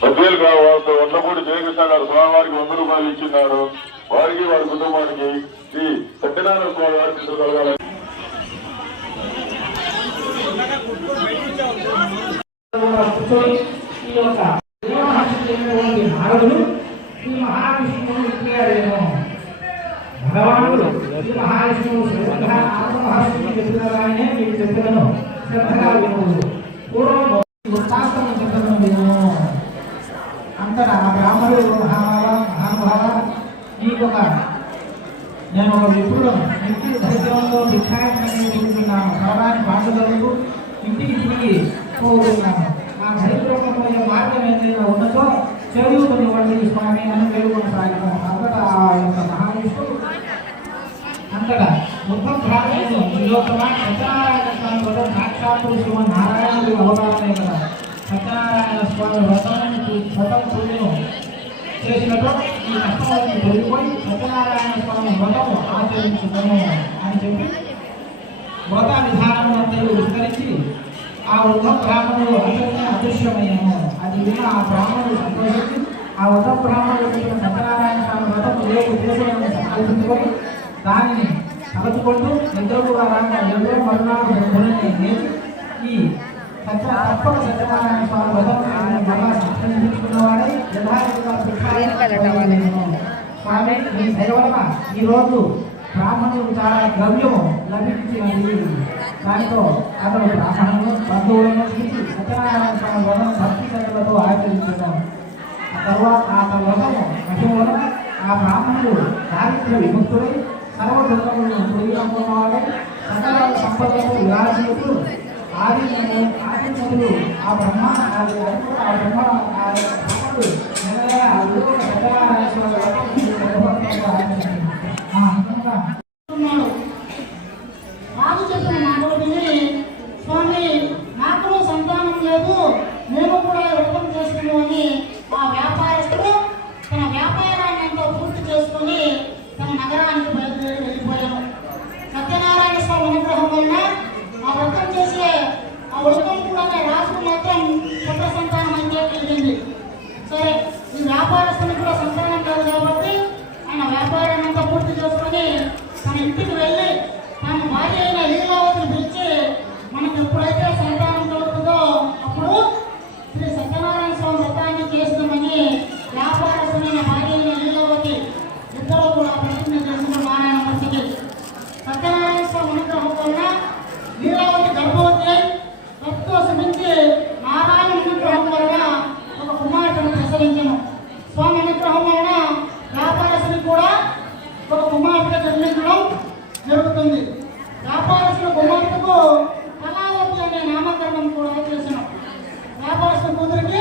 సభ్యులు కావాలి వంటపూడి జయకృష్ణ గారు స్వామివారికి 100 రూపాయలు ఇచ్చినారు. వారికి వారి కుటుంబానికి శ్రీ సత్యనారాయణ స్వామి వారి తీసుకురావాలి. భగవానుడు శ్రీ మహావిష్ణువు మహావిష్ణువు చెప్తున్నారని మీకు చెప్పాను. శ్రద్ధగా వినుడు. పూర్వం వృత్తాంతం చెప్పడం విను. అంతటా ఆ బ్రాహ్మణుడు మహానుభావ నీకు నేను ఒక విప్రులను ఇంటి దరిద్రంలో భిక్షాటనని చూస్తున్నాను. కాలాన్ని పాండవులకు ఇంటికి తిరిగి పోతున్నాను. ఆ దరిద్రంలో మార్గం ఏదైనా ఉన్నదో చదువుకుని వాడికి స్వామి అని వేడుకొనసాగాను. అంతటా ఆ యొక్క మహావిష్ణువు అంతటా మొత్తం ప్రాణులను సత్యనారాయణ స్వామి వ్రతం సాక్షాత్తు శ్రీమన్నారాయణుడి అవతారమే కదా. సత్యనారాయణ స్వామి వ్రతం పూజను చేసినట్టు ఈ కష్టవాళ్ళని తొలిగిపోయి సత్యనారాయణ స్వామి వ్రతము ఆచరించుతాను అని చెప్పి వ్రత విధానం అంతా విస్తరించి ఆ వృద్ధ బ్రాహ్మణుడు అందరినీ అదృశ్యమయ్యాను. అది విన్న ఆ బ్రాహ్మణుడు సంతోషించి ఆ వృద్ధ బ్రాహ్మణుడు సత్యనారాయణ స్వామి వ్రతం రేపు ఉద్దేశాలను సంకల్పించుకొని దానిని తలచుకుంటూ నిద్రకు ఎందరో మరునాడు లేచి ఈ తప్పక సత్యనారాయణ స్వామి వ్రతం సంకల్పించుకున్నవాడే స్వామి మీ దయ వలన ఈరోజు బ్రాహ్మణుడు చాలా ద్రవ్యము లభించినది. దానితో అతను బ్రాహ్మణులు బంధువులను పిలిచి సత్యనారాయణ స్వామి వ్రతం భక్తి శ్రద్ధలతో ఆచరించడం. ఆ తర్వాత ఆ వ్రతము మహిమ వలన ఆ బ్రాహ్మణుడు దారిద్ర్య విముక్తుడై సర్వదుర్గములను తొలగిపోవాలని సకల సంపదలకు విరాజులకు ఆదిత్యులు ఆ బ్రహ్మ బ్రాహ్మణుడు రాజు చెప్పిన మాటని స్వామి నాకు సంతానం లేదు, మేము కూడా వ్రతం చేసుకున్నామని ఆ వ్యాపారస్తుడు తన వ్యాపారాన్ని అంతా పూర్తి చేసుకుని తన నగరానికి బయలుదేరి వెళ్ళిపోయాను. సత్యనారాయణ స్వామి అనుగ్రహం వలన ఆ వ్రతం చేసే ఆ వ్రతం కూడా రాజుకు మాత్రం పుత్ర సంతానం అయితే కలిగింది. సరే, ఈ వ్యాపారస్తునికి కూడా సంతానం కాదు కాబట్టి ఆయన వ్యాపారాన్ని అంతా పూర్తి చేసుకుని తన ఇంటికి వెళ్ళి తన భార్య అయిన లీలావతిని పిలిచి మనకు ఎప్పుడైతే సంతానం కలుగుతుందో అప్పుడు శ్రీ సత్యనారాయణ స్వామి వ్రతాన్ని చేస్తామని వ్యాపారస్తులైన భార్య అయిన లీలావతి ఇద్దరు కూడా ప్రతిజ్ఞ చేసుకున్న నారాయణ మూర్తికి సత్యనారాయణ స్వామి అనుగ్రహం వలన లీలావతి గర్భవతి అయి భక్తితో శ్రమించి నారాయణ అనుగ్రహం వలన ఒక కుమార్తెను ప్రసవించను. స్వామి అనుగ్రహం వలన వ్యాపారస్తునికి కూడా ఒక కుమార్తె జన్మించడం జరుగుతుంది. వ్యాపారస్తుల కుమార్తెకు కళావతి అనే నామకరణం కూడా చేశాను. వ్యాపారస్తుల కూతురికి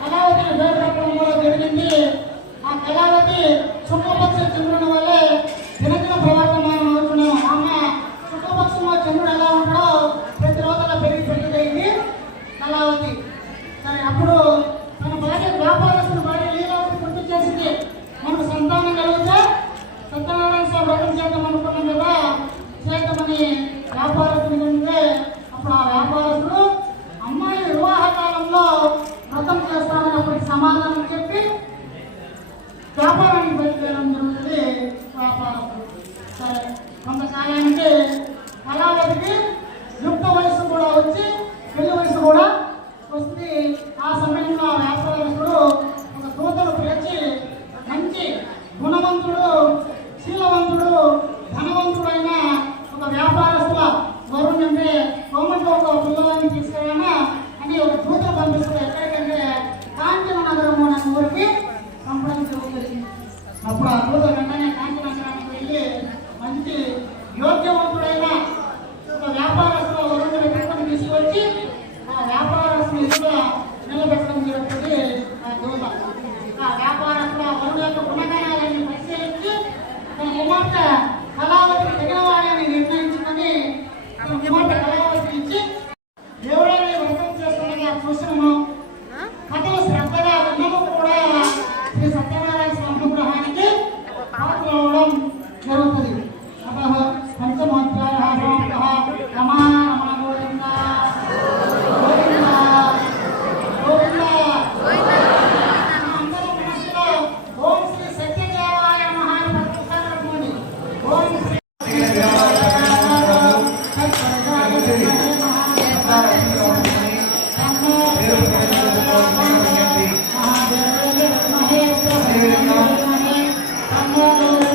కళావతి పేరు పెట్టడం కూడా జరిగింది. ఆ కళావతి శుక్లపక్ష చంద్రుని వల్లే దినదిన ప్రవర్తమానం అవుతున్నాము. ఆమె శుక్లపక్షంలో చంద్రుడు ఎలా ఉంటాడో ప్రతిరోజు అలా పెరిగింది కళావతి. సరే, అప్పుడు తన భార్య వ్యాపారస్తుల భార్య లీలావతి గుర్తు చేసింది, మనకు సంతానం కలిగితే సత్యనారాయణ స్వామి వ్రతం చేద్దాం అనుకున్నాం కదా, చేద్దామని వ్యాపారస్తుని ఉంటే అప్పుడు ఆ వ్యాపారస్తుడు అమ్మాయి వివాహ కాలంలో వ్రతం చేస్తామని అప్పటికి సమాధానం చెప్పి వ్యాపారానికి బయలుదేరడం జరుగుతుంది వ్యాపారస్తుడు. సరే, కొంతకాలానికి కళావతికి యుక్త వయసు కూడా వచ్చి పెళ్లి వయసు కూడా వస్తుంది. ఆ సమయంలో ఆ వ్యాపారస్తుడు ఒక దూతను పిలిచి మంచి గుణవంతుడు, శీలవంతుడు, ధనవంతుడైన ఒక వ్యాపారస్తుల వరుణ్ అంటే కోమట్లో ఒక పిల్లవాడిని తీసుకురానా అని ఒక దూతను పంపిస్తుంది. ఎక్కడికంటే కాంచన నగరము అనే ఊరికి పంపడం జరుగుతుంది. అప్పుడు ఆ దూత వెంటనే కాంచన నగరానికి వెళ్ళి మంచి యోగ్యవంతుడైన ఒక వ్యాపారస్తుల వరుణ్ ఎక్కడికి తీసుకొచ్చి ఆ వ్యాపారస్తుని ఎదుట నిలబెట్టడం జరుగుతుంది. ఆ దూత ఆ వ్యాపారస్తుల వరుణ్ యొక్క గుణగణాలన్నీ పరిశీలించి తన కుమార్తె కళావతికి తగినవాడని నిర్ణయించుకొని తన కుమార్తె కళావతికి ఇచ్చి ఎవరైనా వ్రతం చేస్తున్నది ఆ చూసినను కథలు శ్రద్ధగా విన్నము కూడా శ్రీ సత్యనారాయణ స్వామి అనుగ్రహానికి పాత్రవడం జరుగుతుంది. పంచమోధ్యాయ రమా రమణ గోవింద గోవింద గోవింద అదేవిధంగా కన్యాలు